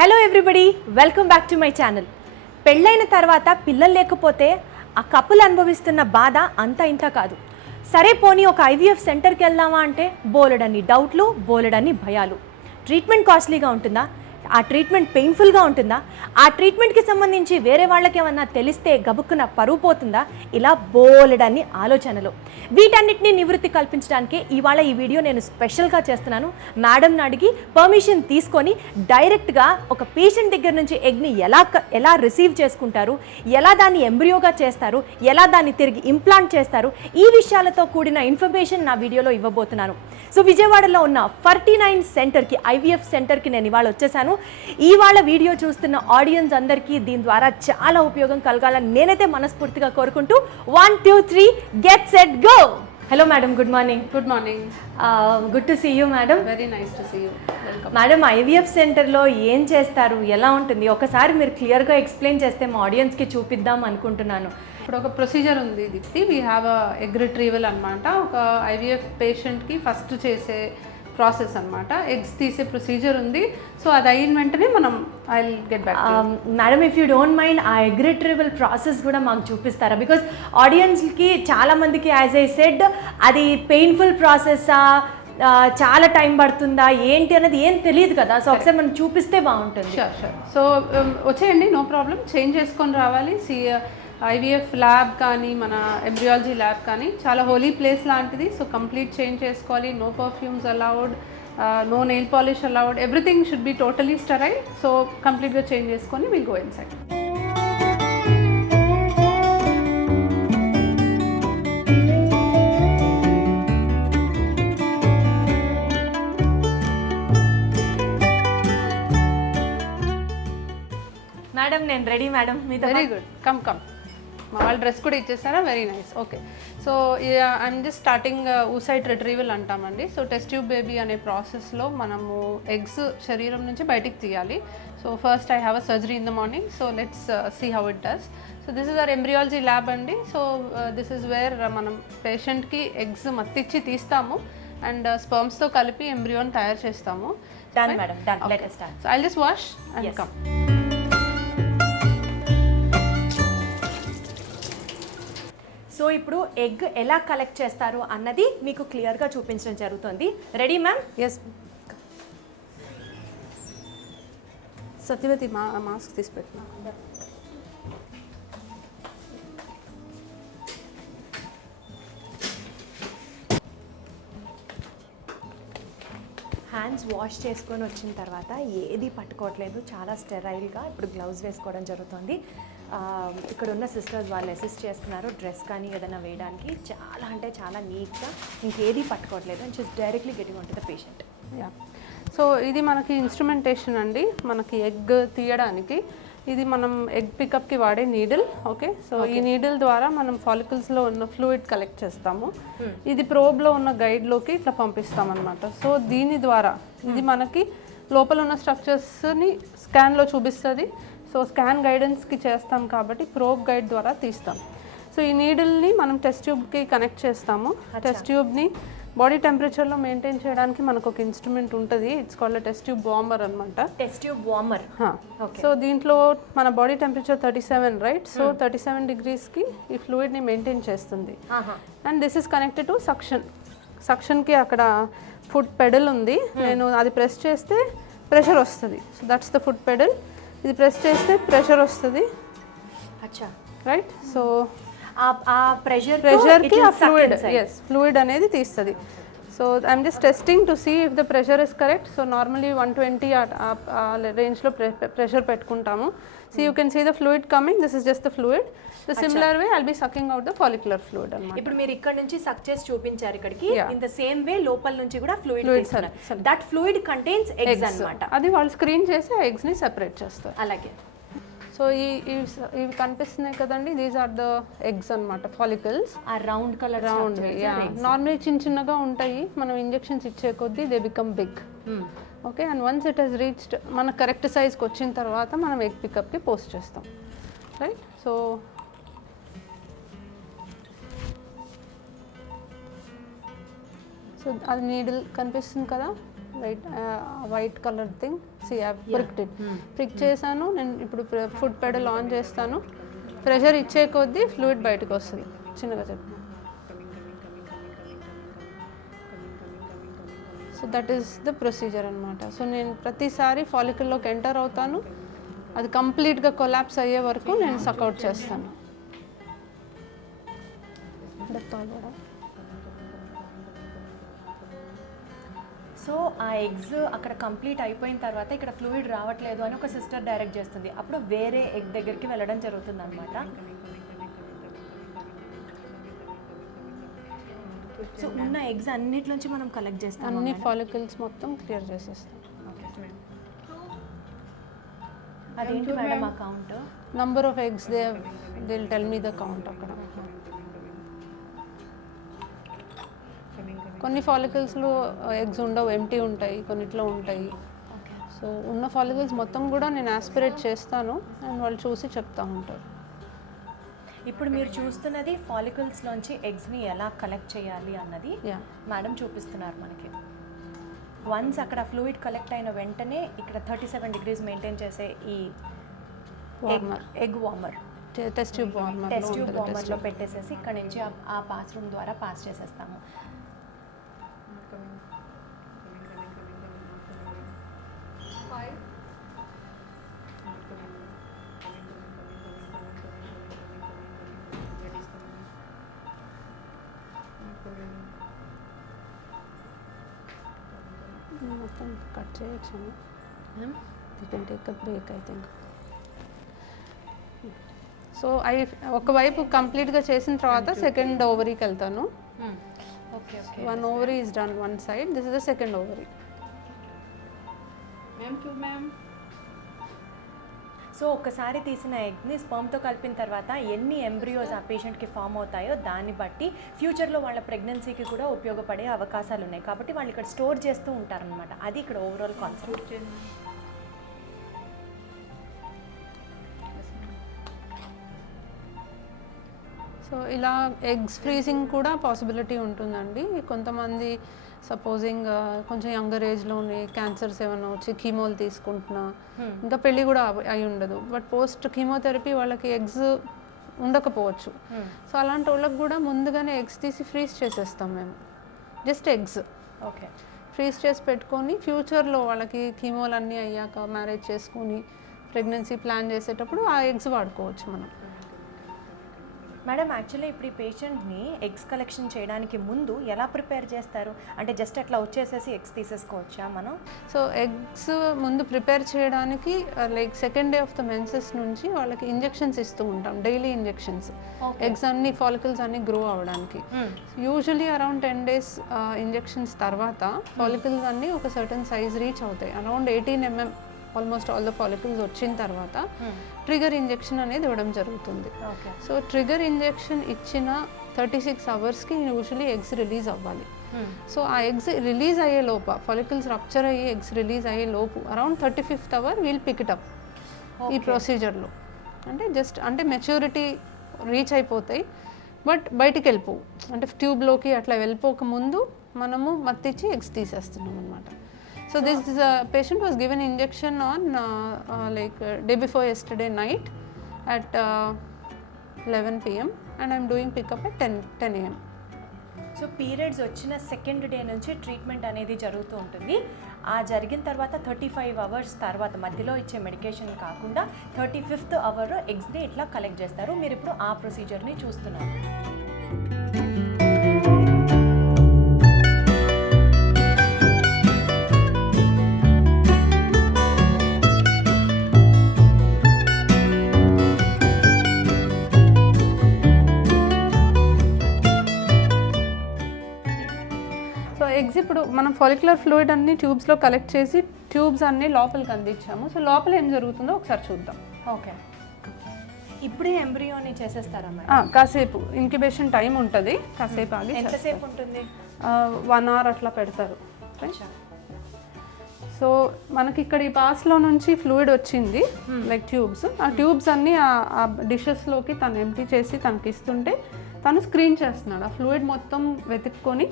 Hello everybody, welcome back to my channel. పెళ్ళైన తర్వాత పిల్లలు లేకపోతే ఆ కపుల్ అనుభవిస్తున్న బాధ అంత ఇంత కాదు. సరే పోనీ ఒక ఐవీఎఫ్ సెంటర్కి వెళ్దామా అంటే బోలెడన్ని డౌట్లు, బోలెడన్ని భయాలు. ట్రీట్మెంట్ కాస్ట్లీగా ఉంటుందా? ఆ ట్రీట్మెంట్ పెయిన్ఫుల్గా ఉంటుందా? ఆ ట్రీట్మెంట్కి సంబంధించి వేరే వాళ్ళకి ఏమన్నా తెలిస్తే గబుక్కున పరువు పోతుందా? ఇలా బోలెడన్ని ఆలోచనలు. వీటన్నిటిని నివృత్తి కల్పించడానికే ఇవాళ ఈ వీడియో నేను స్పెషల్గా చేస్తున్నాను. మేడంని అడిగి పర్మిషన్ తీసుకొని డైరెక్ట్గా ఒక పేషెంట్ దగ్గర నుంచి ఎగ్ని ఎలా రిసీవ్ చేసుకుంటారు, ఎలా దాన్ని ఎంబ్రియోగా చేస్తారు, ఎలా దాన్ని తిరిగి ఇంప్లాంట్ చేస్తారు, ఈ విషయాలతో కూడిన ఇన్ఫర్మేషన్ నా వీడియోలో ఇవ్వబోతున్నాను. సో విజయవాడలో ఉన్న 49 సెంటర్కి, ఐవీఎఫ్ సెంటర్కి నేను ఇవాళ వచ్చేసాను. ఇవాళ వీడియో చూస్తున్న ఆడియన్స్ అందరికీ దీని ద్వారా చాలా ఉపయోగం కలగాలని నేనైతే మనస్ఫూర్తిగా కోరుకుంటూ 1 2 3 get set go. Hello madam, good morning. Good morning. Good to see you madam. Very nice to see you. Welcome. Madam, IVF సెంటర్లో ఏం చేస్తారు, ఎలా ఉంటుంది, ఒకసారి మీరు క్లియర్గా ఎక్స్ప్లెయిన్ చేస్తే మా ఆడియన్స్కి చూపిద్దాం అనుకుంటున్నాను. ఇప్పుడు ఒక ప్రొసీజర్ ఉంది Deepti. We have egg retrieval అనమాట. ఒక ఐవీఎఫ్ పేషెంట్కి ఫస్ట్ చేసే ప్రాసెస్ అనమాట. ఎగ్స్ తీసే ప్రొసీజర్ ఉంది. సో అది అయిన వెంటనే మనం I get back. Madam, if you don't mind ఆ ఎగ్ రిట్రీవల్ ప్రాసెస్ కూడా మాకు చూపిస్తారా? బికాజ్ ఆడియన్స్కి చాలామందికి, యాజ్ ఐ సెడ్, అది పెయిన్ఫుల్ ప్రాసెస్సా, చాలా టైం పడుతుందా, ఏంటి అనేది ఏం తెలియదు కదా. సో ఒకసారి మనం చూపిస్తే బాగుంటుంది. Sure sure. సో వచ్చేయండి, నో ప్రాబ్లం. చేంజ్ చేసుకొని రావాలి. ఐవీఎఫ్ ల్యాబ్ కానీ మన ఎంబ్రియాలజీ ల్యాబ్ కానీ చాలా హోలీ ప్లేస్ లాంటిది. సో కంప్లీట్ చేంజ్ చేసుకోవాలి. No perfumes allowed, no nail polish allowed, everything should be totally sterile. So కంప్లీట్గా చేంజ్ చేసుకొని విల్ గో ఇన్సైడ్. మేడం, నేను రెడీ మేడం. మీతో వెరీ గుడ్. Come come. మా వాళ్ళ డ్రెస్ కూడా ఇచ్చేస్తారా? Very nice. Okay. So I'm just starting oocyte retrieval అంటామండి. So test tube baby అనే ప్రాసెస్లో మనము ఎగ్స్ శరీరం నుంచి బయటికి తీయాలి. So first I have a surgery in the morning. So let's see how it does. So this is our embryology lab అండి. So this is where మనం పేషెంట్కి ఎగ్స్ మత్తిచ్చి తీస్తాము అండ్ స్పర్మ్స్తో కలిపి ఎంబ్రియోని తయారు చేస్తాము. Done madam, done. Let us start. So I'll just wash and come. So ఇప్పుడు egg ఎలా collect చేస్తారు అన్నది మీకు క్లియర్గా చూపించడం జరుగుతుంది. Ready ma'am? Yes. Satyavathi mask తీసి పెట్టినా. హ్యాండ్స్ వాష్ చేసుకొని వచ్చిన తర్వాత ఏది పట్టుకోవట్లేదు, చాలా స్టెరైల్గా ఇప్పుడు గ్లౌజ్ వేసుకోవడం జరుగుతుంది. ఇక్కడ ఉన్న సిస్టర్స్ వాళ్ళు అసిస్ట్ చేస్తున్నారు డ్రెస్ కానీ ఏదైనా వేయడానికి. చాలా అంటే చాలా నీట్గా, ఇంకేది పట్టుకోవట్లేదు. And just directly getting on to the patient. Yeah. So ఇది మనకి ఇన్స్ట్రుమెంటేషన్ అండి. మనకి ఎగ్ తీయడానికి ఇది మనం ఎగ్ పికప్కి వాడే నీడిల్. ఓకే. సో ఈ నీడిల్ ద్వారా మనం ఫాలికల్స్లో ఉన్న ఫ్లూయిడ్ కలెక్ట్ చేస్తాము. ఇది ప్రోబ్లో ఉన్న గైడ్లోకి ఇట్లా పంపిస్తాం అనమాట. సో దీని ద్వారా ఇది మనకి లోపల ఉన్న స్ట్రక్చర్స్ని స్కాన్లో చూపిస్తుంది. సో స్కాన్ గైడెన్స్కి చేస్తాం కాబట్టి ప్రోబ్ గైడ్ ద్వారా తీస్తాం. సో ఈ నీడిల్ని మనం టెస్ట్ ట్యూబ్కి కనెక్ట్ చేస్తాము. టెస్ట్ ట్యూబ్ని బాడీ టెంపరేచర్లో మెయింటైన్ చేయడానికి మనకు ఒక ఇన్స్ట్రుమెంట్ ఉంటుంది. It's called test tube warmer అనమాట. Test tube warmer. సో దీంట్లో మన బాడీ టెంపరేచర్ 37, రైట్? సో 37 degreesకి ఈ ఫ్లూయిడ్ని మెయింటైన్ చేస్తుంది. And this is connected to సక్షన్కి అక్కడ ఫుట్ పెడల్ ఉంది. నేను అది ప్రెస్ చేస్తే ప్రెషర్ వస్తుంది. So that's the foot pedal. ఇది ప్రెస్ చేస్తే ప్రెషర్ వస్తుంది. అచ్చా, రైట్? సో ఆ ప్రెషర్కి ఆ ఫ్లూయిడ్ అనేది తీస్తుంది. So I'm just testing to see if the pressure is correct. So normally 120 రేంజ్లో ప్రెషర్ పెట్టుకుంటాము. So you can see the fluid coming. This is just the fluid. The similar way I'll be sucking out the follicular fluid అన్నమాట. ఇప్పుడు మీరు ఇక్కడ నుంచి సక్ చేసి చూపించారు ఇక్కడికి. ఇన్ ద సేమ్ వే లోపల నుంచి కూడా ఫ్లూయిడ్ తీస్తున్నారు. దట్ ఫ్లూయిడ్ కంటైన్స్ ఎగ్స్ అన్నమాట. అది వాళ్ళు స్క్రీన్ చేసి ఆ ఎగ్స్ని సెపరేట్ చేస్తారు. అలాగే. సో ఇవి కనిపిస్తున్నాయి కదండి, దీస్ ఆర్ ద ఎగ్స్ అనమాట, ఫాలికల్స్. ఆ రౌండ్ కలర్ రౌండ్ నార్మల్లీ చిన్నగా ఉంటాయి. మనం ఇంజెక్షన్స్ ఇచ్చే కొద్దీ they become big. Okay. And once it has reached మన కరెక్ట్ సైజ్కి వచ్చిన తర్వాత మనం ఎగ్ పికప్కి పోస్ట్ చేస్తాం, రైట్? సో అది నీడిల్ కనిపిస్తుంది కదా, white colour thing see prick చేశాను. నేను ఇప్పుడు ఫుడ్ పెడల్ ఆన్ చేస్తాను. ప్రెషర్ ఇచ్చే కొద్దీ ఫ్లూయిడ్ బయటకు వస్తుంది. చిన్నగా చెప్పు. So that is the procedure అనమాట. సో నేను ప్రతిసారి ఫాలికల్లోకి ఎంటర్ అవుతాను, అది కంప్లీట్గా కొలాప్స్ అయ్యే వరకు నేను సక్అవుట్ చేస్తాను. సో ఆ ఎగ్స్ అక్కడ కంప్లీట్ అయిపోయిన తర్వాత ఇక్కడ ఫ్లూయిడ్ రావట్లేదు అని ఒక సిస్టర్ డైరెక్ట్ చేస్తుంది. అప్పుడు వేరే ఎగ్ దగ్గరికి వెళ్ళడం జరుగుతుంది అనమాట. సో ఉన్న ఎగ్స్ అన్నిట్లోంచి మనం కలెక్ట్ చేస్తాం. అన్ని ఫాలికల్స్ మొత్తం క్లియర్ చేసేస్తాం. అదేంటి మేడం ఆ count? Number of eggs they will tell me the count. అక్కడ కొన్ని ఫాలికల్స్లో ఎగ్స్ ఉండవు, ఎంటీ ఉంటాయి, కొన్నిట్లో ఉంటాయి. సో ఉన్న ఫాలికల్స్ మొత్తం కూడా నేను ఆస్పిరేట్ చేస్తాను అండ్ వాళ్ళు చూసి చెప్తా ఉంటారు. ఇప్పుడు మీరు చూస్తున్నది ఫాలికల్స్లోంచి ఎగ్స్ని ఎలా కలెక్ట్ చేయాలి అన్నది మేడం చూపిస్తున్నారు మనకి. వన్స్ అక్కడ ఫ్లూయిడ్ కలెక్ట్ అయిన వెంటనే ఇక్కడ 37 degrees మెయింటైన్ చేసే ఈ ఎగ్ వార్మర్ టెస్ట్ ట్యూబ్ వార్మర్లో పెట్టేసేసి ఇక్కడ నుంచి ఆ పాస్ రూమ్ ద్వారా పాస్ చేసేస్తాము. మొత్తం కట్ చేయొచ్చు. You can take a break I think. So ఒకవైపు కంప్లీట్గా చేసిన తర్వాత సెకండ్ ఓవరీకి వెళ్తాను. Okay okay. 1 ovary is done one side. This is the second ovary. Ma'am. So ఒక్కసారి తీసిన ఎగ్ని స్పర్మ్తో కలిపిన తర్వాత ఎన్ని ఎంబ్రియోస్ ఆ పేషెంట్కి ఫామ్ అవుతాయో దాన్ని బట్టి ఫ్యూచర్లో వాళ్ళ ప్రెగ్నెన్సీకి కూడా ఉపయోగపడే అవకాశాలు ఉన్నాయి. కాబట్టి వాళ్ళు ఇక్కడ స్టోర్ చేస్తూ ఉంటారనమాట. అది ఇక్కడ ఓవరాల్ కాన్సెప్ట్. సో ఇలా ఎగ్స్ ఫ్రీజింగ్ కూడా పాసిబిలిటీ ఉంటుందండి. కొంతమంది సపోజింగ్ కొంచెం యంగర్ ఏజ్లోనే క్యాన్సర్స్ ఏమైనా వచ్చి కీమోలు తీసుకుంటున్నా, ఇంకా పెళ్ళి కూడా అయి ఉండదు, బట్ పోస్ట్ కీమోథెరపీ వాళ్ళకి ఎగ్స్ ఉండకపోవచ్చు. సో అలాంటి వాళ్ళకి కూడా ముందుగానే ఎగ్స్ తీసి ఫ్రీజ్ చేసేస్తాం మేము. జస్ట్ ఎగ్స్ ఓకే ఫ్రీజ్ చేసి పెట్టుకొని ఫ్యూచర్లో వాళ్ళకి కీమోలు అన్నీ అయ్యాక మ్యారేజ్ చేసుకొని ప్రెగ్నెన్సీ ప్లాన్ చేసేటప్పుడు ఆ ఎగ్స్ వాడుకోవచ్చు మనం. మేడం యాక్చువల్లీ ఇప్పుడు ఈ పేషెంట్ని ఎగ్స్ కలెక్షన్ చేయడానికి ముందు ఎలా ప్రిపేర్ చేస్తారు? అంటే జస్ట్ అట్లా వచ్చేసేసి ఎగ్స్ తీసేసుకోవచ్చా మనం? సో ఎగ్స్ ముందు ప్రిపేర్ చేయడానికి like second day of the menses నుంచి వాళ్ళకి ఇంజెక్షన్స్ ఇస్తూ ఉంటాం, డైలీ ఇంజెక్షన్స్. ఎగ్స్ అన్ని ఫాలికల్స్ అన్ని గ్రో అవ్వడానికి యూజువలీ అరౌండ్ 10 days ఇంజెక్షన్స్ తర్వాత ఫాలికల్స్ అన్నీ ఒక సర్టన్ సైజ్ రీచ్ అవుతాయి. Around 18 mm almost all the follicles వచ్చిన తర్వాత ట్రిగర్ ఇంజెక్షన్ అనేది ఇవ్వడం జరుగుతుంది. సో ట్రిగర్ ఇంజెక్షన్ ఇచ్చిన 36 hours యూజువలీ ఎగ్స్ రిలీజ్ అవ్వాలి. సో ఆ ఎగ్స్ రిలీజ్ అయ్యే లోపు ఫాలికల్స్ రప్చర్ అయ్యి ఎగ్స్ రిలీజ్ అయ్యే లోపు around 35th hour we'll pick it up ఈ ప్రొసీజర్లో. అంటే జస్ట్ అంటే మెచ్యూరిటీ రీచ్ అయిపోతాయి బట్ బయటికి వెళ్ళిపోవు, అంటే ట్యూబ్లోకి అట్లా వెళ్ళిపోక ముందు మనము మత్తిచ్చి ఎగ్స్ తీసేస్తున్నాం అనమాట. So this patient was given injection on day before yesterday night at 11 PM and I'm doing pickup at 10 AM. So periods వచ్చిన సెకండ్ డే నుంచి ట్రీట్మెంట్ అనేది జరుగుతూ ఉంటుంది. ఆ జరిగిన తర్వాత 35 hours తర్వాత మధ్యలో ఇచ్చే మెడికేషన్ కాకుండా 35th hour ఎగ్స్ని ఇట్లా కలెక్ట్ చేస్తారు. మీరు ఇప్పుడు ఆ ప్రొసీజర్ని చూస్తున్నారు. ఎగ్స్ ఇప్పుడు మనం ఫాలిక్యులర్ ఫ్లూయిడ్ అన్ని ట్యూబ్స్లో కలెక్ట్ చేసి ట్యూబ్స్ అన్ని లోపలికి అందించాము. సో లోపల ఏం జరుగుతుందో ఒకసారి చూద్దాం. ఓకే, ఇప్పుడే ఎంబ్రియోని చేసేస్తారా? కాసేపు ఇంక్యుబేషన్ టైం ఉంటుంది, కాసేపు ఆగి. ఎంతసేపు ఉంటుంది? 1 hour అట్లా పెడతారు. సో మనకి ఇక్కడ ఈ పాస్లో నుంచి ఫ్లూయిడ్ వచ్చింది లైక్ ట్యూబ్స్. ఆ ట్యూబ్స్ అన్నీ ఆ డిషెస్లోకి తను ఎంప్టీ చేసి తనకి ఇస్తుంటే తను స్క్రీన్ చేస్తున్నాడు. ఆ ఫ్లూయిడ్ మొత్తం వెతుక్కొని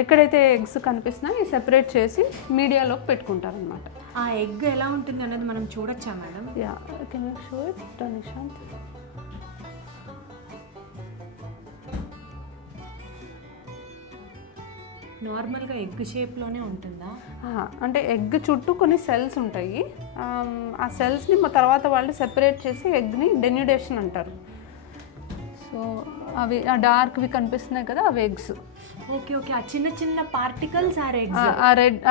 ఎక్కడైతే ఎగ్స్ కనిపిస్తున్నాయో సెపరేట్ చేసి మీడియాలోకి పెట్టుకుంటారనమాట. ఆ ఎగ్ ఎలా ఉంటుంది అనేది మనం చూడొచ్చా madam? Yeah, can you show it Nishant? నార్మల్గా ఎగ్ షేప్లోనే ఉంటుందా? అంటే ఎగ్ చుట్టూ కొన్ని సెల్స్ ఉంటాయి. ఆ సెల్స్ని తర్వాత వాళ్ళు సెపరేట్ చేసి ఎగ్ని డెన్యుడేషన్ అంటారు. సో అవి ఆ డార్క్వి కనిపిస్తున్నాయి కదా, అవి ఎగ్స్. ఓకే ఓకే, ఆ చిన్న చిన్న పార్టికల్స్ ఆర్ ఎగ్స్.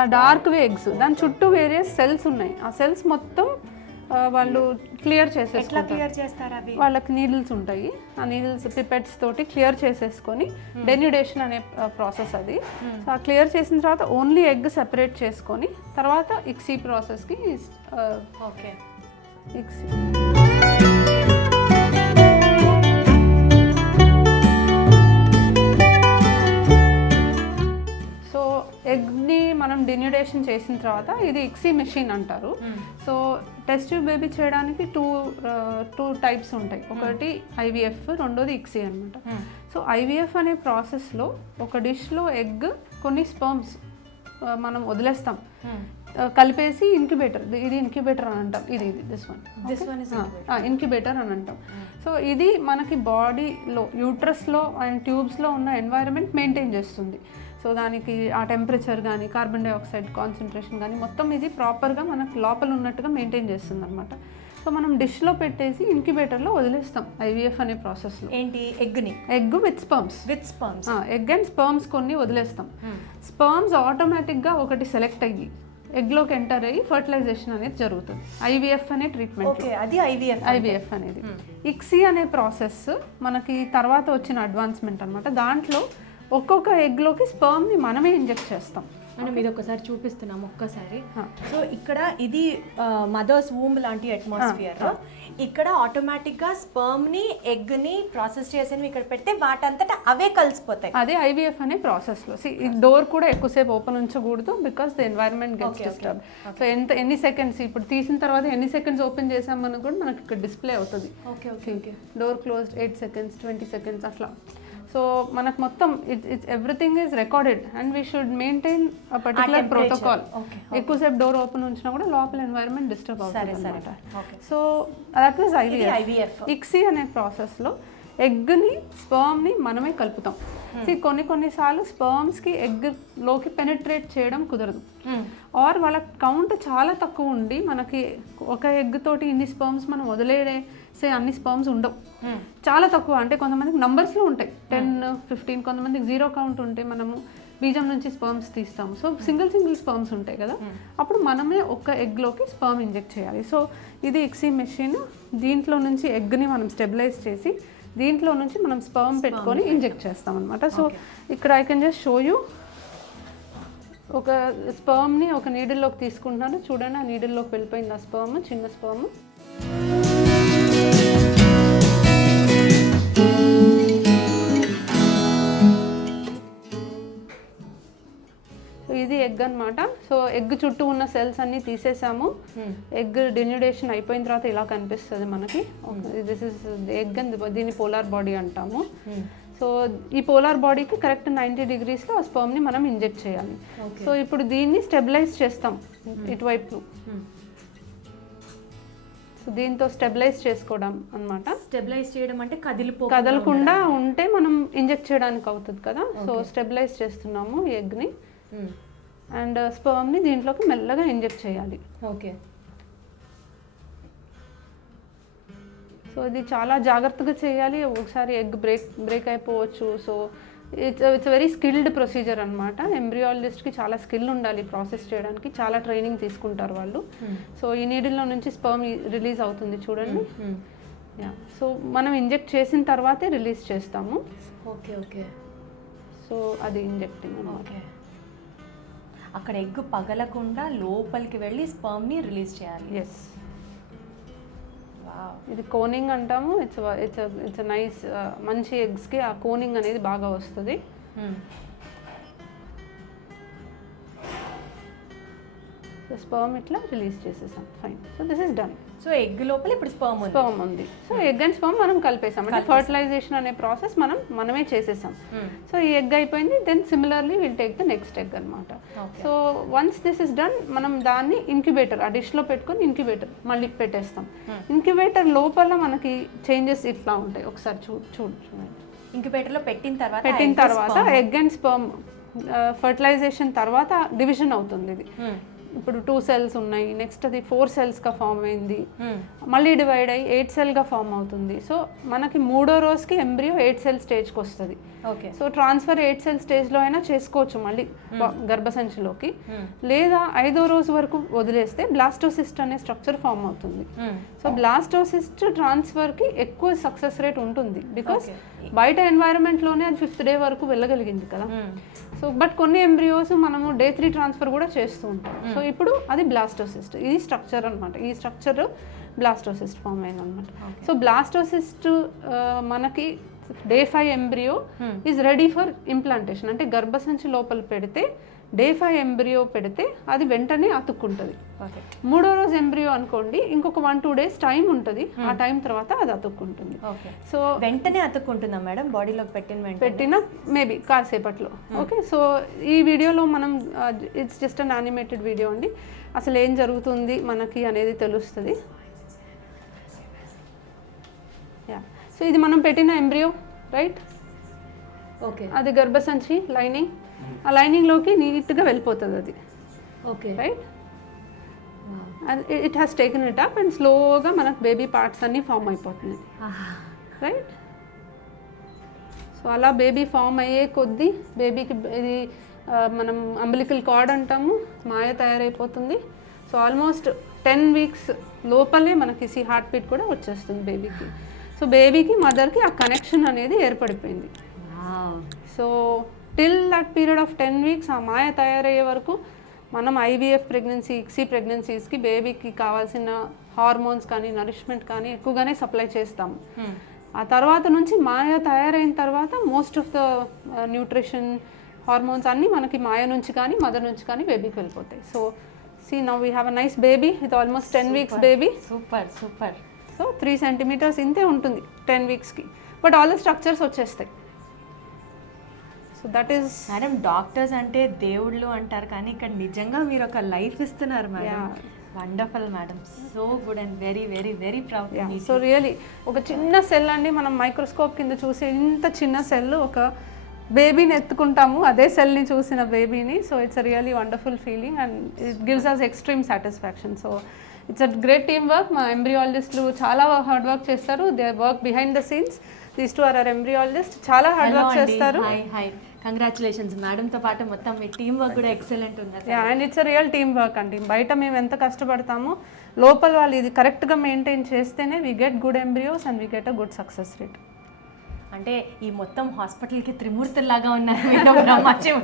ఆ డార్క్వి ఎగ్స్, దాని చుట్టూ వేరియస్ సెల్స్ ఉన్నాయి. ఆ సెల్స్ మొత్తం వాళ్ళు క్లియర్ చేసేసుకుంటారు. క్లియర్ చేస్తారు అవి? వాళ్ళకి నీడిల్స్ ఉంటాయి. ఆ నీడిల్స్ పిపెట్స్ తోటి క్లియర్ చేసేసుకొని డెన్యుడేషన్ అనే ప్రాసెస్ అది. సో ఆ క్లియర్ చేసిన తర్వాత ఓన్లీ ఎగ్ సెపరేట్ చేసుకొని తర్వాత ఇక్సీ ప్రాసెస్కి ఓకే ఇక్సీ. ఎగ్ని మనం డెన్యుడేషన్ చేసిన తర్వాత ఇది ఇక్సీ మెషిన్ అంటారు. సో టెస్ట్ ట్యూబ్ బేబీ చేయడానికి టూ టైప్స్ ఉంటాయి. ఒకటి ఐవీఎఫ్, రెండోది ఇక్సీ అనమాట. సో ఐవీఎఫ్ అనే ప్రాసెస్లో ఒక డిష్లో ఎగ్ కొన్ని స్పర్మ్స్ మనం వదిలేస్తాం, కలిపేసి ఇంక్యుబేటర్, ఇది ఇంక్యుబేటర్ అని అంటాం. ఇది దిస్ వన్ ఇంక్యుబేటర్ అని అంటాం. సో ఇది మనకి బాడీలో యూట్రస్లో అండ్ ట్యూబ్స్లో ఉన్న ఎన్వైరన్మెంట్ మెయింటైన్ చేస్తుంది. సో దానికి ఆ టెంపరేచర్ కానీ కార్బన్ డైఆక్సైడ్ కాన్సన్ట్రేషన్ కానీ మొత్తం ఇది ప్రాపర్గా మనకు లోపల ఉన్నట్టుగా మెయింటైన్ చేస్తుంది అనమాట. సో మనం డిష్లో పెట్టేసి ఇంక్యుబేటర్లో వదిలేస్తాం ఐవీఎఫ్ అనే ప్రాసెస్లో. ఏంటి? ఎగ్ని? Egg with sperms. Egg and sperms కొన్ని వదిలేస్తాం. స్పర్మ్స్ ఆటోమేటిక్గా ఒకటి సెలెక్ట్ అయ్యి ఎగ్లోకి ఎంటర్ అయ్యి ఫర్టిలైజేషన్ అనేది జరుగుతుంది. ఐవీఎఫ్ అనే ట్రీట్మెంట్, అది ఐవీఎఫ్ అనేది. ఇక్సీ అనే ప్రాసెస్ మనకి తర్వాత వచ్చిన అడ్వాన్స్మెంట్ అనమాట. దాంట్లో ఒక్కొక్క ఎగ్లోకి స్పర్మ్ని మనమే ఇంజెక్ట్ చేస్తాం. మనం ఇది ఒకసారి చూపిస్తున్నాం ఒక్కసారి. సో ఇక్కడ ఇది మదర్స్ వూమ్ లాంటి అట్మాస్ఫియర్. ఇక్కడ ఆటోమేటిక్గా స్పర్మ్ని ఎగ్ని ప్రాసెస్ చేసి ఇక్కడ పెడితే వాటంతటా అవే కలిసిపోతాయి. అదే ఐవీఎఫ్ అనే ప్రాసెస్లో. ఈ డోర్ కూడా ఎక్కువసేపు ఓపెన్ ఉంచకూడదు, because the environment gets disturb. So ఎన్ని సెకండ్స్ ఇప్పుడు తీసిన తర్వాత ఎన్ని సెకండ్స్ ఓపెన్ చేసామని కూడా మనకి ఇక్కడ డిస్ప్లే అవుతుంది. Okay okay okay. Door closed 8 seconds 20 seconds అట్లా. సో మనకు మొత్తం it's everything is recorded and we should maintain a particular protocol. ఎక్కువసేపు డోర్ ఓపెన్ ఉంచినా కూడా లోపల ఎన్వైరన్మెంట్ డిస్టర్బ్ అవుతుంది అనమాట. So that was IVF. ICSI అనే ప్రాసెస్లో ఎగ్ని స్పర్మ్ని మనమే కలుపుతాం. కొన్నిసార్లు స్పర్మ్స్కి ఎగ్లోకి పెనిట్రేట్ చేయడం కుదరదు, ఆర్ వాళ్ళ కౌంట్ చాలా తక్కువ ఉండి మనకి ఒక ఎగ్ తోటి ఇన్ని స్పర్మ్స్ మనం వదిలేసే అన్ని స్పర్మ్స్ ఉండవు, చాలా తక్కువ. అంటే కొంతమందికి నంబర్స్లో ఉంటాయి 10-15, కొంతమందికి 0 కౌంట్ ఉంటే మనము బీజం నుంచి స్పర్మ్స్ తీస్తాము. సో సింగిల్ స్పర్మ్స్ ఉంటాయి కదా, అప్పుడు మనమే ఒక ఎగ్లోకి స్పర్మ్ ఇంజెక్ట్ చేయాలి. సో ఇది ఇక్సీ మెషిన్. దీంట్లో నుంచి ఎగ్ని మనం స్టెబిలైజ్ చేసి దీంట్లో నుంచి మనం స్పర్మ్ పెట్టుకొని ఇంజెక్ట్ చేస్తాం అనమాట. సో ఇక్కడ I can just show you. ఒక స్పర్మ్ని ఒక నీడిల్లోకి తీసుకుంటున్నాను, చూడండి ఆ నీడిల్లోకి వెళ్ళిపోయింది ఆ స్పర్మ్, చిన్న స్పర్మ్. ఇది ఎగ్ అనమాట. సో ఎగ్ చుట్టూ ఉన్న సెల్స్ అన్ని తీసేసాము. ఎగ్ డెన్యుడేషన్ అయిపోయిన తర్వాత ఇలా కనిపిస్తుంది మనకి. దిస్ ఇస్ ఎగ్ అండ్ దీన్ని పోలార్ బాడీ అంటాము. సో ఈ పోలార్ బాడీకి కరెక్ట్ 90 degreesలో ఆ స్పర్మ్ని మనం ఇంజెక్ట్ చేయాలి. సో ఇప్పుడు దీన్ని స్టెబిలైజ్ చేస్తాం ఇటువైపు. సో దీంతో స్టెబిలైజ్ చేసుకోవడం అనమాట. స్టెబిలైజ్ చేయడం అంటే కదలకుండా ఉంటే మనం ఇంజెక్ట్ చేయడానికి అవుతుంది కదా. సో స్టెబిలైజ్ చేస్తున్నాము ఎగ్ని అండ్ స్పర్మ్ని దీంట్లోకి మెల్లగా ఇంజెక్ట్ చేయాలి. ఓకే. సో ఇది చాలా జాగ్రత్తగా చేయాలి, ఒకసారి ఎగ్ బ్రేక్ అయిపోవచ్చు. So it's very skilled procedure అనమాట. ఎంబ్రియాలజిస్ట్కి చాలా స్కిల్ ఉండాలి ప్రాసెస్ చేయడానికి, చాలా ట్రైనింగ్ తీసుకుంటారు వాళ్ళు. సో ఈ నీడిల్లో నుంచి స్పర్మ్ రిలీజ్ అవుతుంది చూడండి. సో మనం ఇంజెక్ట్ చేసిన తర్వాతే రిలీజ్ చేస్తాము. Okay okay. సో అది ఇంజెక్టింగ్ అనమాట. అక్కడ ఎగ్ పగలకుండా లోపలికి వెళ్ళి స్పర్మ్ని రిలీజ్ చేయాలి. ఎస్, ఇది కోనింగ్ అంటాము. It's nice. మంచి ఎగ్స్కి ఆ కోనింగ్ అనేది బాగా వస్తుంది. సో స్పర్మ్ ఇట్లా రిలీజ్ చేసేసాం. Fine. So this is done. So egg లోపల ఇప్పుడు స్పర్మ్ ఉంది. స్పర్మ్ ఉంది. సో ఎగ్ అండ్ స్పర్మ్ మనం కలిపేసాం, అంటే ఫర్టిలైజేషన్ అనే ప్రాసెస్ మనమే చేసేసాం. సో ఈ ఎగ్ అయిపోయింది, then similarly will take the next egg అనమాట. So once this is done, మనం దాన్ని ఇంక్యుబేటర్, ఆ డిష్లో పెట్టుకొని ఇంక్యుబేటర్ మళ్ళీ పెట్టేస్తాం. ఇంక్యుబేటర్ లోపల మనకి చేంజెస్ ఇట్లా ఉంటాయి, ఒకసారి చూడండి. ఇంక్యుబేటర్లో పెట్టిన తర్వాత ఎగ్ అండ్ స్పర్మ్ ఫర్టిలైజేషన్ తర్వాత డివిజన్ అవుతుంది. ఇది ఇప్పుడు 2 cells ఉన్నాయి, నెక్స్ట్ అది 4 cellsగా ఫామ్ అయింది, మళ్ళీ డివైడ్ అయ్యి 8 cellగా ఫామ్ అవుతుంది. సో మనకి 3వ రోజుకి ఎంబ్రియో 8 cell స్టేజ్కి వస్తుంది. ఓకే. సో ట్రాన్స్ఫర్ 8 cell స్టేజ్లో అయినా చేసుకోవచ్చు మళ్ళీ గర్భసంచిలోకి, లేదా 5వ రోజు వరకు వదిలేస్తే బ్లాస్టోసిస్ట్ అనే స్ట్రక్చర్ ఫామ్ అవుతుంది. సో బ్లాస్టోసిస్ట్ ట్రాన్స్ఫర్కి ఎక్కువ సక్సెస్ రేట్ ఉంటుంది, బికాస్ బయట ఎన్వైరన్మెంట్లోనే అది 5th day వరకు వెళ్ళగలిగింది కదా. సో బట్ కొన్ని ఎంబ్రియోస్ మనము day 3 ట్రాన్స్ఫర్ కూడా చేస్తూ ఉంటాం. సో ఇప్పుడు అది బ్లాస్టోసిస్ట్, ఇది స్ట్రక్చర్ అనమాట. ఈ స్ట్రక్చర్ బ్లాస్టోసిస్ట్ ఫామ్ అయింది అనమాట. సో బ్లాస్టోసిస్ట్ మనకి day 5 embryo is ready for implantation, అంటే గర్భసంచి లోపల పెడితే day 5 ఎంబ్రియో పెడితే అది వెంటనే అతుక్కుంటుంది. 3వ రోజు ఎంబ్రియో అనుకోండి, ఇంకొక 1-2 days టైం ఉంటుంది, ఆ టైం తర్వాత అది అతుక్కుంటుంది. సో వెంటనే అతుక్కుంటుందా మేడం బాడీలోకి పెట్టిన మేబీ కాసేపట్లో. ఓకే. సో ఈ వీడియోలో మనం it's just an animated video అండి, అసలు ఏం జరుగుతుంది మనకి అనేది తెలుస్తుంది. సో ఇది మనం పెట్టిన ఎంబ్రియో, రైట్? ఓకే. అది గర్భసంచి లైనింగ్, ఆ లైనింగ్లోకి నీట్గా వెళ్ళిపోతుంది అది. Okay. Right. It has taken it up and స్లోగా మనకు బేబీ పార్ట్స్ అన్నీ ఫామ్ అయిపోతుంది. రైట్. సో అలా బేబీ ఫామ్ అయ్యే కొద్దీ బేబీకి ఇది మనం అంబలికల్ కార్డ్ అంటాము, మాయ తయారైపోతుంది. సో ఆల్మోస్ట్ 10 weeks లోపలే మనకి హార్ట్ బీట్ కూడా వచ్చేస్తుంది బేబీకి. సో బేబీకి మదర్కి ఆ కనెక్షన్ అనేది ఏర్పడిపోయింది. So till that period of 10 weeks ఆ మాయ తయారయ్యే వరకు మనం IVF ప్రెగ్నెన్సీ, ICSI ప్రెగ్నెన్సీస్కి బేబీకి కావాల్సిన హార్మోన్స్ కానీ నరిష్మెంట్ కానీ ఎక్కువగానే సప్లై చేస్తాము. ఆ తర్వాత నుంచి మాయ తయారైన తర్వాత most of the nutrition, hormones అన్నీ మనకి మాయ నుంచి కానీ మదర్ నుంచి కానీ బేబీకి వెళ్ళిపోతాయి. So see now we have a nice baby with almost 10 weeks baby. Super. So 3 centimeters ఇంతే ఉంటుంది 10 weeksకి, బట్ ఆల్ ద స్ట్రక్చర్స్ వచ్చేస్తాయి. So that is madam, doctors అంటే దేవుళ్ళు అంటారు, కానీ ఇక్కడ నిజంగా మీరు ఒక లైఫ్ ఇస్తున్నారు madam. Wonderful madam, so good and very very very proud. So really ఒక చిన్న సెల్ అండి, మనం మైక్రోస్కోప్ కింద చూసే ఇంత చిన్న సెల్ ఒక బేబీని ఎత్తుకుంటాము, అదే సెల్ని చూసిన బేబీని. So it's a really wonderful feeling and it gives us extreme satisfaction. So it's a great team work. మా ఎంబ్రియాలజిస్టులు చాలా హార్డ్ వర్క్ చేస్తారు, they work behind the scenes. These two are our embryologist, చాలా హార్డ్ వర్క్ చేస్తారు. Congratulations మేడంతో పాటు మొత్తం మీ టీమ్ వర్క్ కూడా ఎక్సలెంట్ ఉంది. And it's a real team work అండి. బయట మేము ఎంత కష్టపడతామో లోపల వాళ్ళు ఇది కరెక్ట్గా మెయింటైన్ చేస్తేనే we get good embryos and we get a good success rate. అంటే ఈ మొత్తం హాస్పిటల్కి త్రిమూర్తుల్లాగా ఉన్నారు మీరు,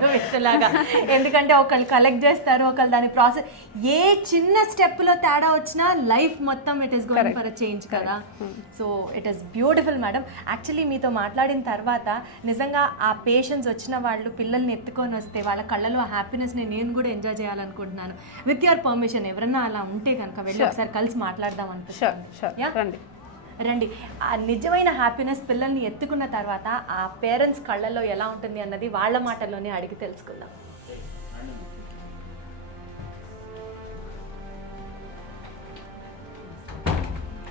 బ్రహ్మలాగా. ఎందుకంటే ఒకళ్ళు కలెక్ట్ చేస్తారు, ఒకళ్ళు దాని ప్రాసెస్, ఏ చిన్న స్టెప్లో తేడా వచ్చినా లైఫ్ మొత్తం it is going for a change కదా. So it is beautiful madam. Actually మీతో మాట్లాడిన తర్వాత నిజంగా ఆ పేషెంట్స్ వచ్చిన వాళ్ళు పిల్లల్ని ఎత్తుకొని వస్తే వాళ్ళ కళ్ళలో ఆ హ్యాపీనెస్ని నేను కూడా ఎంజాయ్ చేయాలనుకుంటున్నాను. విత్ యువర్ పర్మిషన్ ఎవరన్నా అలా ఉంటే కనుక వెళ్ళి ఒకసారి కలిసి మాట్లాడదాం అనిపిస్తుంది. రండి. ఆ నిజమైన హ్యాపీనెస్ పిల్లల్ని ఎత్తుకున్న తర్వాత ఆ పేరెంట్స్ కళ్ళల్లో ఎలా ఉంటుంది అన్నది వాళ్ళ మాటల్లోనే అడిగి తెలుసుకుందాం.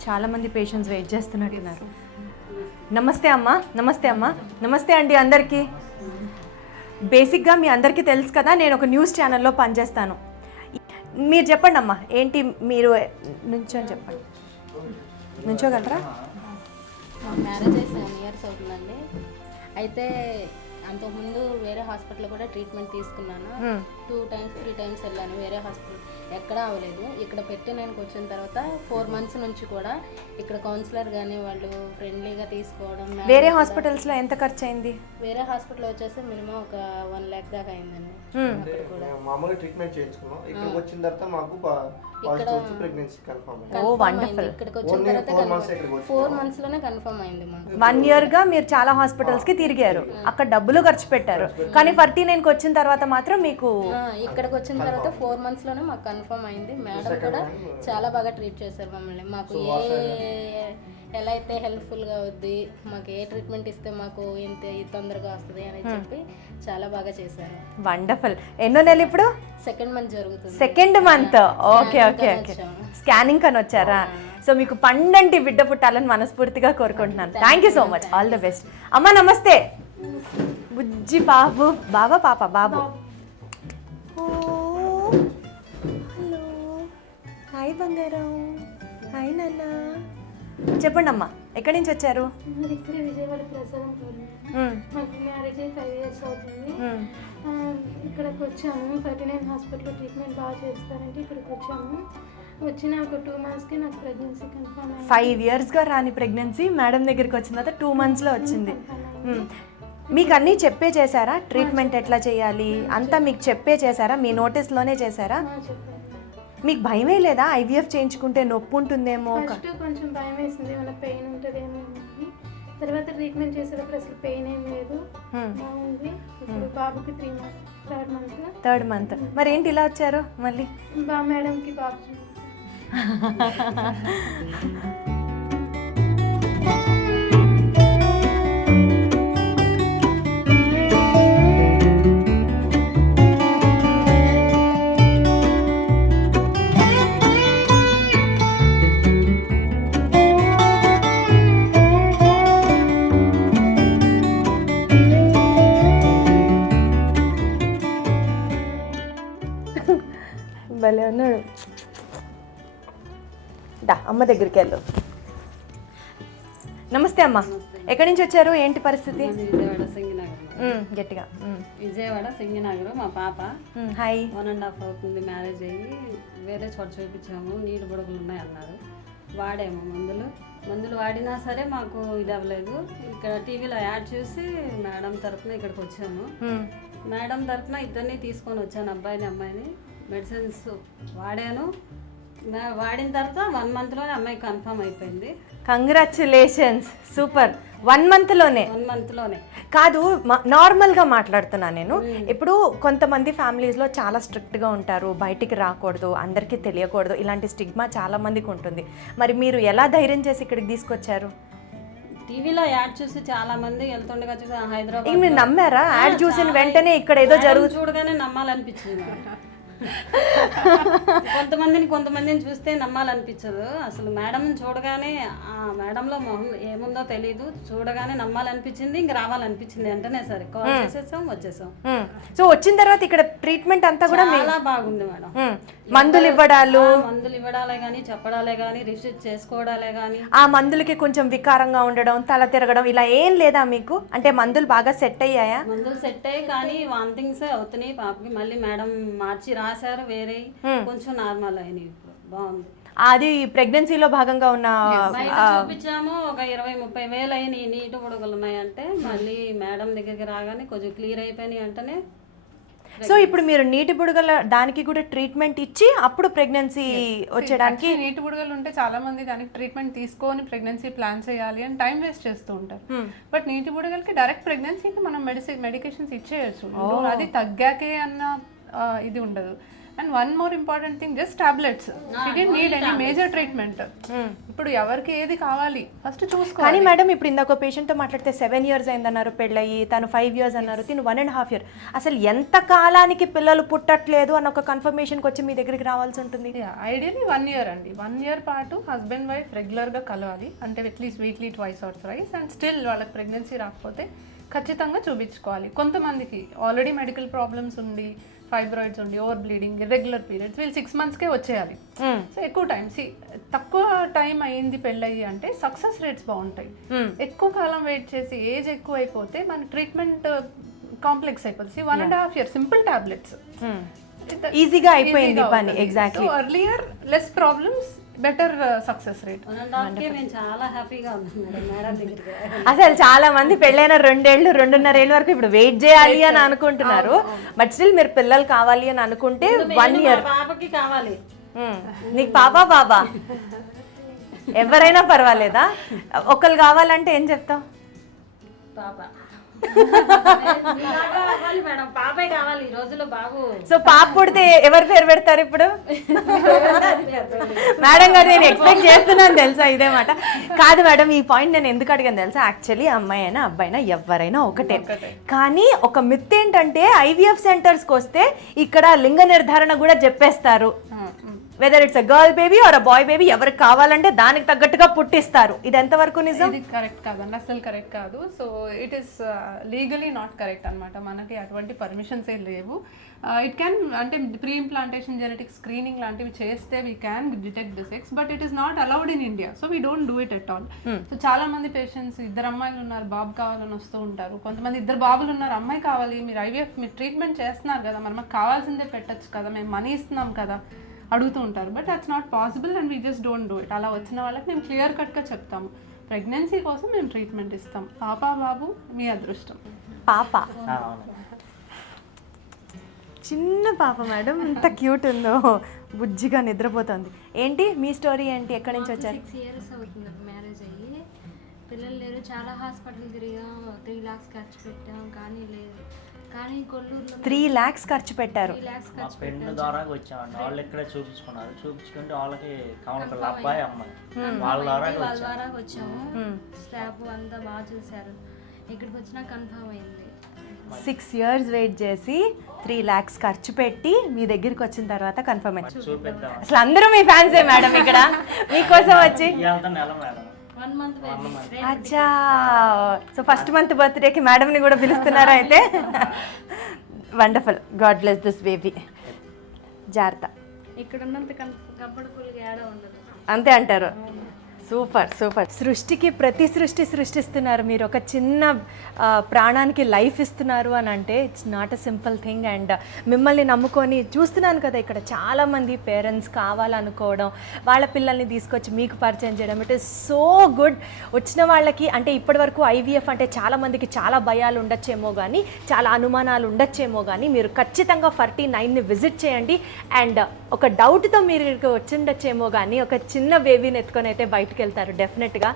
చాలామంది పేషెంట్స్ వెయిట్ చేస్తున్నట్టున్నారు. నమస్తే అమ్మా. నమస్తే అండి అందరికీ. బేసిక్గా మీ అందరికీ తెలుసు కదా, నేను ఒక న్యూస్ ఛానల్లో పనిచేస్తాను. మీరు చెప్పండి అమ్మా, ఏంటి మీరు నుంచొని చెప్పండి. నుంచోగలరా? మ్యారేజ్ అయ్యి 7 years అవుతుందండి. అయితే అంతకుముందు వేరే హాస్పిటల్ కూడా ట్రీట్మెంట్ తీసుకున్నాను. 2 times 3 times వెళ్ళాను వేరే హాస్పిటల్, ఎక్కడా అవ్వలేదు. ఇక్కడ పెట్టినానికి వచ్చిన తర్వాత 4 months నుంచి కూడా ఇక్కడ కౌన్సిలర్ కానీ వాళ్ళు ఫ్రెండ్లీగా తీసుకోవడం. వేరే హాస్పిటల్స్లో ఎంత ఖర్చు అయింది? వేరే హాస్పిటల్ వచ్చేసి మినిమం ఒక 1 lakh దాకా అయిందండి. అక్కడ కూడా మామూలుగా ట్రీట్మెంట్ చేయించుకున్నాం. ఇక్కడికి వచ్చిన తర్వాత మాకు ప్రెగ్నెన్సీ కన్ఫర్మ్ అయింది. ఓ వండర్ఫుల్. ఇక్కడికి వచ్చిన తర్వాత 4 months లోనే కన్ఫర్మ్ అయింది మాకు. 1 year గా మీరు చాలా హాస్పిటల్స్ కి తిరిగారు, అక్కడ డబ్బులు డబ్బులు ఖర్చు పెట్టారు, కానీ 49కి వచ్చిన తర్వాత మాత్రం మీకు ఇక్కడికి వచ్చిన తర్వాత 4 monthsలోనే మాకు కన్ఫర్మ్ అయింది. మేడం కూడా చాలా బాగా ట్రీట్ చేశారు మమ్మల్ని. మాకు ఎలా అయితే హెల్ప్ఫుల్గా అవుద్ది, మాకు ఏ ట్రీట్మెంట్ ఇస్తే మాకు ఇంత తొందరగా వస్తుంది అని చెప్పి చాలా బాగా చేశారు. వండర్ఫుల్. ఎన్నో నెలలు ఇప్పుడు? 2nd month జరుగుతుంది. 2nd month. Okay okay okay. Scanning కని వచ్చారా? సో మీకు పండంటి బిడ్డ పుట్టాలని మనస్ఫూర్తిగా కోరుకుంటున్నాను. Thank you so much, all the best. అమ్మ నమస్తే. బుజ్జి బాబు, బాబా పాప బాబు. హలో, హాయ్ బంగారం. హాయ్ నాన్న. చెప్పండి అమ్మా, ఎక్కడి నుంచి వచ్చారు? ఇక్కడే విజయవాడ ప్రసాదంపల్లి. మాకు మ్యారేజ్ 5 years అవుతుంది. ఇక్కడికి వచ్చాము. 39 హాస్పిటల్లో ట్రీట్మెంట్ బాగా చేస్తారంటే ఇక్కడికి వచ్చాము. వచ్చిన ఒక 2 monthsకి నాకు ప్రెగ్నెన్సీ కన్ఫర్మ్ అయింది. 5 yearsగా రాని ప్రెగ్నెన్సీ మేడం దగ్గరికి వచ్చిన తర్వాత 2 monthsలో వచ్చింది. మీకు అన్నీ చెప్పే చేశారా? ట్రీట్మెంట్ ఎట్లా చేయాలి అంతా మీకు చెప్పే చేశారా? మీ నోటీస్లోనే చేశారా? చెప్పారు. మీకు భయమే లేదా? ఐవీఎఫ్ చేయించుకుంటే నొప్పి ఉంటుందేమో? ఫస్ట్ కొంచెం భయం వేసింది, ఏమైనా పెయిన్ ఉంటుందేమో అని. తర్వాత ట్రీట్మెంట్ చేసేటప్పుడు అసలు పెయిన్ ఏం లేదు, బాగుంది. ఇప్పుడు బాబుకి 3rd month. మరి ఏంటి ఇలా వచ్చారు మళ్ళీ? మేడంకి బాబు భలే ఉన్నాడు. దా అమ్మ దగ్గరికి వెళ్ళు. నమస్తే అమ్మ, ఎక్కడి నుంచి వచ్చారు? ఏంటి పరిస్థితి? విజయవాడ సింగినగర్. గట్టిగా. విజయవాడ సింగినగర్. మా పాప హాయ్. 1.5 అవుతుంది మ్యారేజ్ అయ్యి. వేరే చోట చూపించాము, నీటి బుడగలు ఉన్నాయి అన్నారు. వాడాము మందులు వాడినా సరే మాకు ఇది అవ్వలేదు. ఇక్కడ టీవీలో యాడ్ చూసి మేడం తరఫున ఇక్కడికి వచ్చాము. మేడం తరఫున ఇద్దరిని తీసుకొని వచ్చాను, అబ్బాయిని అమ్మాయిని. మెడిసిన్స్ వాడాను. వాడిన తర్వాత 1 monthలోనే అమ్మాయి కన్ఫర్మ్ అయిపోయింది. Congratulations, super. 1 monthలోనే? 1 monthలోనే కాదు, నార్మల్గా మాట్లాడుతున్నా నేను. ఇప్పుడు కొంతమంది ఫ్యామిలీస్లో చాలా స్ట్రిక్ట్గా ఉంటారు, బయటికి రాకూడదు, అందరికీ తెలియకూడదు, ఇలాంటి స్టిగ్మా చాలా మందికి ఉంటుంది. మరి మీరు ఎలా ధైర్యం చేసి ఇక్కడికి తీసుకొచ్చారు? టీవీలో యాడ్ చూసి చాలా మంది వెళ్తుండగా చూసి హైదరాబాద్. మీరు నమ్మారా? యాడ్ చూసిన వెంటనే ఇక్కడ ఏదో జరుగుతుంది చూడగానే నమ్మాలనిపించింది. కొంతమందిని చూస్తే నమ్మాలనిపించదు. అసలు మేడంని చూడగానే ఆ మేడంలో మొహం ఏముందో తెలియదు, చూడగానే నమ్మాలనిపించింది, ఇంక రావాలనిపించింది. వెంటనే సరే కాల్ చేసేసాం, వచ్చేసాం. సో వచ్చిన తర్వాత ఇక్కడ ట్రీట్మెంట్ అంతా కూడా చాలా బాగుంది మేడం. మందులు ఇవ్వడాలే కానీ, చెప్పడాలే కానీ, రిసీవ్ చేసుకోవడాలే కానీ. ఆ మందులకి కొంచెం వికారంగా ఉండడం, తల తిరగడం ఇలా ఏం లేదా మీకు? అంటే మందులు బాగా సెట్ అయ్యాయా? మందులు సెట్ అయ్యి కానీ వామిటింగ్స్ అవుతున్నాయి పాపకి. మళ్ళీ మేడం మార్చి రాశారు, వేరే కొంచెం నార్మల్ అయినాయి. ఇప్పుడు బాగుంది. అది ప్రెగ్నెన్సీలో భాగంగా ఉన్న బయట చూపించాము, ఒక 20-30 వేలు అయినాయి. నీటి బుడగలు ఉన్నాయంటే మళ్ళీ మేడం దగ్గరికి రాగానే కొంచెం క్లియర్ అయిపోయినాయి అంటేనే. సో ఇప్పుడు మీరు నీటి బుడగల దానికి కూడా ట్రీట్మెంట్ ఇచ్చి అప్పుడు ప్రెగ్నెన్సీ వచ్చేయడానికి? నీటి బుడగలు ఉంటే చాలా మంది దానికి ట్రీట్మెంట్ తీసుకొని ప్రెగ్నెన్సీ ప్లాన్ చేయాలి అని టైం వేస్ట్ చేస్తూ ఉంటారు. బట్ నీటి బుడగలకి డైరెక్ట్ ప్రెగ్నెన్సీకి మనం మెడికేషన్స్ ఇచ్చేయచ్చు. అది తగ్గాకే అన్న ఇది ఉండదు. And one more important thing, just tablets. She didn't need any major treatment. ఇప్పుడు ఎవరికి ఏది కావాలి ఫస్ట్ చూసుకోవాలి. కానీ మేడం ఇప్పుడు ఇందాక పేషెంట్తో మాట్లాడితే 7 years అయిందన్నారు పెళ్ళయి, తను 5 years అన్నారు, తిను 1.5 year. అసలు ఎంత కాలానికి పిల్లలు పుట్టట్లేదు అన్న ఒక కన్ఫర్మేషన్కి వచ్చి మీ దగ్గరికి రావాల్సి ఉంటుంది? ఐడియల్లీ 1 year అండి. 1 year పాటు హస్బెండ్ వైఫ్ రెగ్యులర్గా కలవాలి, అంటే at least weekly 2 or 3. And still వాళ్ళకి ప్రెగ్నెన్సీ రాకపోతే ఖచ్చితంగా చూపించుకోవాలి. కొంతమందికి ఆల్రెడీ మెడికల్ ప్రాబ్లమ్స్ ఉండి, ఫైబ్రాయిడ్స్ ఉండి, ఓవర్ బ్లీడింగ్, ఇర్రెగ్యులర్ పీరియడ్స్, వీళ్ళు 6 monthsకే వచ్చేయాలి. సో ఎక్కువ టైం తక్కువ టైం అయింది పెళ్ళయి అంటే సక్సెస్ రేట్స్ బాగుంటాయి. ఎక్కువ కాలం వెయిట్ చేసి ఏజ్ ఎక్కువ అయిపోతే మన ట్రీట్మెంట్ కాంప్లెక్స్ అయిపోతుంది. 1.5 year సింపుల్ టాబ్లెట్స్, ఈజీగా అయిపోయింది పని. Exactly. Earlier less problems, better success rate. మేము చాలా హ్యాపీగా ఉన్నాం మేడం దగ్గరికి. అసలు చాలా మంది పెళ్ళైన 2-2.5 ఏళ్ళ వరకు ఇప్పుడు వెయిట్ చేయాలి అని అనుకుంటున్నారు. బట్ స్టిల్ మీరు పిల్లలు కావాలి అని అనుకుంటే 1 year. పాపకి కావాలి. నీకు పాపా బాబా ఎవరైనా పర్వాలేదా? ఒకళ్ళు కావాలంటే ఏం చెప్తావు? పాప. ఇలాగా అవ్వాలి మేడం, పాపే కావాలి ఈ రోజుల్లో బాబు. సో పాప పుడితే ఎవరి పేరు పెడతారు ఇప్పుడు? మేడం గారు నేను ఎక్స్పెక్ట్ చేస్తున్నాను తెలుసా ఇదే మాట. కాదు మేడం, ఈ పాయింట్ నేను ఎందుకు అడిగాను తెలుసా? యాక్చువల్లీ అమ్మాయి అయినా అబ్బాయి అయినా ఎవరైనా ఒకటే. కానీ ఒక మిత్ ఏంటంటే ఐవీఎఫ్ సెంటర్స్కి వస్తే ఇక్కడ లింగ నిర్ధారణ కూడా చెప్పేస్తారు. Whether it's a girl baby or a boy baby, ఎవరికి కావాలంటే దానికి తగ్గట్టుగా పుట్టిస్తారు. ఇది ఎంతవరకు నిజం? ఇది కరెక్ట్ కాదండి, అసలు కరెక్ట్ కాదు. So it is legally not correct అనమాట. మనకి అటువంటి పర్మిషన్స్ ఏం లేవు. ఇట్ క్యాన్ అంటే ప్రీ ఇంప్లాంటేషన్ జెనెటిక్ స్క్రీనింగ్ లాంటివి చేస్తే we can detect the sex, but it is not allowed in India. So we don't do it at all. So చాలా మంది పేషెంట్స్ ఇద్దరు అమ్మాయిలు ఉన్నారు, బాబు కావాలని వస్తూ ఉంటారు. కొంతమంది ఇద్దరు బాబులు ఉన్నారు, అమ్మాయి కావాలి, మీరు ఐవీఎఫ్ మీరు ట్రీట్మెంట్ చేస్తున్నారు కదా, మరి మాకు కావాల్సిందే పెట్టచ్చు కదా, మేము మనీ ఇస్తున్నాం కదా అడుగుతూ ఉంటారు. But that's not possible and we just don't do it. అలా వచ్చిన వాళ్ళకి మేము క్లియర్ కట్గా చెప్తాము, ప్రెగ్నెన్సీ కోసం మేము ట్రీట్మెంట్ ఇస్తాం. పాప బాబు మీ అదృష్టం. పాప, చిన్న పాప మేడం, ఎంత క్యూట్ ఉందో, బుజ్జిగా నిద్రపోతుంది. ఏంటి మీ స్టోరీ ఏంటి? ఎక్కడి నుంచి వచ్చారు? 6 years అవుతుంది మ్యారేజ్ అయ్యి. పిల్లలు లేరు, చాలా హాస్పిటల్ తిరిగాం, 3 lakhs ఖర్చు పెట్టాం, కానీ లేదు. కానీ కొల్లూరులో 3 lakhs ఖర్చు పెట్టారు. 3 lakhs మా ఖర్చు ఫ్రెండ్ ద్వారా వచ్చామండి. వాళ్ళు ఇక్కడే చూపించుకున్నారు. చూపించుకుంటే వాళ్ళకి కావాలి అబ్బాయి అమ్మాయి వాళ్ళ ద్వారా వచ్చాము. స్టాఫ్ అంతా బాగా చూశారు. ఇక్కడికి వచ్చినా కన్ఫర్మ్ అయింది. 6 years వెయిట్ చేసి 3 lakhs ఖర్చు పెట్టి మీ దగ్గరికి వచ్చిన తర్వాత కన్ఫర్మ్ అయింది. చూపిద్దాం. అసలు అందరూ మీ ఫ్యాన్సే మేడం ఇక్కడ మీకోసం వచ్చి. ఇవాళ నెల మేడం 1 month baby. అచ్చా, సో ఫస్ట్ మంత్ బర్త్డేకి మేడంని కూడా పిలుస్తున్నారా అయితే? Wonderful, God bless this baby. జాగ్రత్త. ఇక్కడ ఉన్నంత కంఫర్టబుల్గా ఏడ ఉండదు. అంతే అంటారు. Super super. సృష్టికి ప్రతి సృష్టిస్తున్నారు మీరు. ఒక చిన్న ప్రాణానికి లైఫ్ ఇస్తున్నారు అని అంటే it's not a simple thing. And మిమ్మల్ని నమ్ముకొని చూస్తున్నాను కదా, ఇక్కడ చాలామంది పేరెంట్స్ కావాలనుకోవడం, వాళ్ళ పిల్లల్ని తీసుకొచ్చి మీకు పరిచయం చేయడం, ఇట్ ఈస్ సో గుడ్. వచ్చిన వాళ్ళకి అంటే ఇప్పటివరకు ఐవీఎఫ్ అంటే చాలామందికి చాలా భయాలు ఉండొచ్చేమో కానీ, చాలా అనుమానాలు ఉండొచ్చేమో కానీ, మీరు ఖచ్చితంగా 49ని విజిట్ చేయండి. అండ్ ఒక డౌట్తో మీరు ఇక్కడికి వచ్చిండొచ్చేమో కానీ, ఒక చిన్న బేబీని ఎత్తుకొని అయితే బయటకు వెళ్తారు డెఫినెట్గా.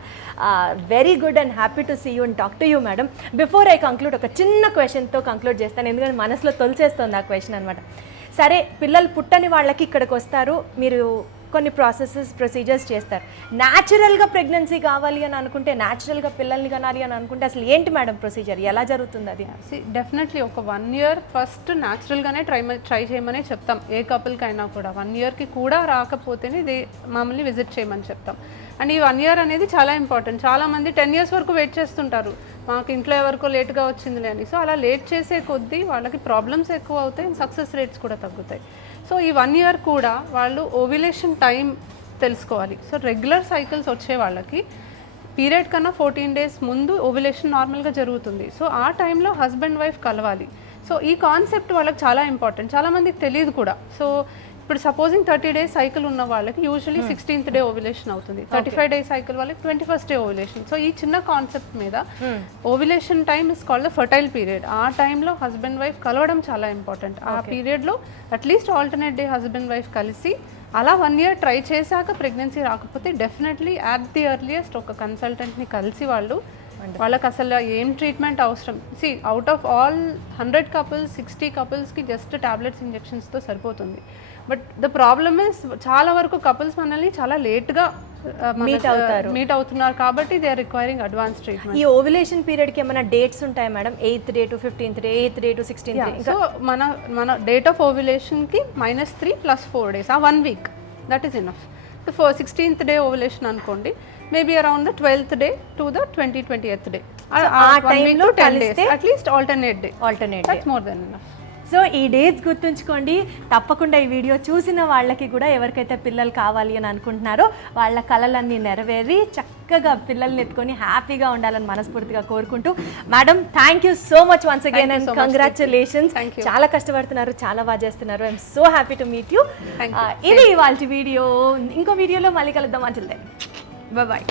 Very good and happy to see you and talk to you madam. Before I conclude ఒక చిన్న క్వశ్చన్తో కంక్లూడ్ చేస్తాను, ఎందుకంటే మనసులో తొలిచేస్తుంది ఆ క్వశ్చన్ అనమాట. సరే, పిల్లలు పుట్టని వాళ్ళకి ఇక్కడికి వస్తారు, మీరు కొన్ని ప్రొసీజర్స్ చేస్తారు. న్యాచురల్గా ప్రెగ్నెన్సీ కావాలి అని అనుకుంటే, న్యాచురల్గా పిల్లల్ని కనాలి అని అనుకుంటే అసలు ఏంటి మేడం ప్రొసీజర్, ఎలా జరుగుతుంది అది? డెఫినెట్లీ ఒక 1 year ఫస్ట్ న్యాచురల్గానే ట్రై చేయమని చెప్తాం. ఏ కపుల్కి అయినా కూడా 1 yearకి కూడా రాకపోతేనే ఇది మామూలు విజిట్ చేయమని చెప్తాం. అండ్ ఈ 1 year అనేది చాలా ఇంపార్టెంట్. చాలామంది 10 years వరకు వెయిట్ చేస్తుంటారు, మాకు ఇంట్లో ఎవరికో లేట్గా వచ్చిందిలే అని. సో అలా లేట్ చేసే కొద్దీ వాళ్ళకి ప్రాబ్లమ్స్ ఎక్కువ అవుతాయి, సక్సెస్ రేట్స్ కూడా తగ్గుతాయి. సో ఈ 1 year కూడా వాళ్ళు ఓవ్యులేషన్ టైం తెలుసుకోవాలి. సో రెగ్యులర్ సైకిల్స్ వచ్చే వాళ్ళకి పీరియడ్ కన్నా 14 days ముందు ఓవ్యులేషన్ నార్మల్గా జరుగుతుంది. సో ఆ టైంలో హస్బెండ్ వైఫ్ కలవాలి. సో ఈ కాన్సెప్ట్ వాళ్ళకి చాలా ఇంపార్టెంట్, చాలామందికి తెలియదు కూడా. సో ఇప్పుడు సపోజింగ్ 30 days సైకిల్ ఉన్న వాళ్ళకి యూజువలీ 16th day ఓవ్యులేషన్ అవుతుంది. 35 days సైకిల్ వాళ్ళకి 21st day ఓవ్యులేషన్. సో ఈ చిన్న కాన్సెప్ట్ మీద ovulation time is called the fertile period. ఆ టైంలో హస్బెండ్ వైఫ్ కలవడం చాలా ఇంపార్టెంట్. ఆ పీరియడ్లో at least alternate day husband wife కలిసి అలా 1 year ట్రై చేశాక ప్రెగ్నెన్సీ రాకపోతే డెఫినెట్లీ యాట్ ది ఎర్లియస్ట్ ఒక కన్సల్టెంట్ని కలిసి వాళ్ళకి అసలు ఏం ట్రీట్మెంట్ అవసరం. అవుట్ ఆఫ్ ఆల్ 100 couples 60 coupleస్కి జస్ట్ టాబ్లెట్స్ ఇంజెక్షన్స్తో సరిపోతుంది. బట్ ద ప్రాబ్లమ్ ఇస్ చాలా వరకు కపుల్స్ మనల్ని చాలా లేట్గా మీట్ అవుతున్నారు కాబట్టి they are requiring advance treatment. ఈ ఓవ్యులేషన్ పీరియడ్కి ఏమైనా డేట్స్ ఉంటాయి madam? 8th day to 15th day, 8th day to 16th day? సో మన డేట్ ఆఫ్ ఓవ్యులేషన్కి -3 + 4 days, ఆ 1 week that is enough. 16th day ఓవ్యులేషన్ అనుకోండి, maybe around the 12th day to the 20th day. ఆ టైంలో కలిస్తే at least alternate that's more than enough. So ఈ డేట్స్ గుర్తుంచుకోండి. తప్పకుండా ఈ వీడియో చూసిన వాళ్ళకి కూడా ఎవరికైతే పిల్లలు కావాలి అని అనుకుంటున్నారో వాళ్ళ కలలన్నీ నెరవేరి చక్కగా పిల్లల్ని ఎత్తుకొని హ్యాపీగా ఉండాలని మనస్ఫూర్తిగా కోరుకుంటూ, madam thank you so much once again and congratulations. చాలా కష్టపడుతున్నారు, చాలా బాగా చేస్తున్నారు. I'm so happy to meet you. ఇది ఇవాళ వీడియో. ఇంకో వీడియోలో మళ్ళీ కలుద్దాం. Until then bye bye.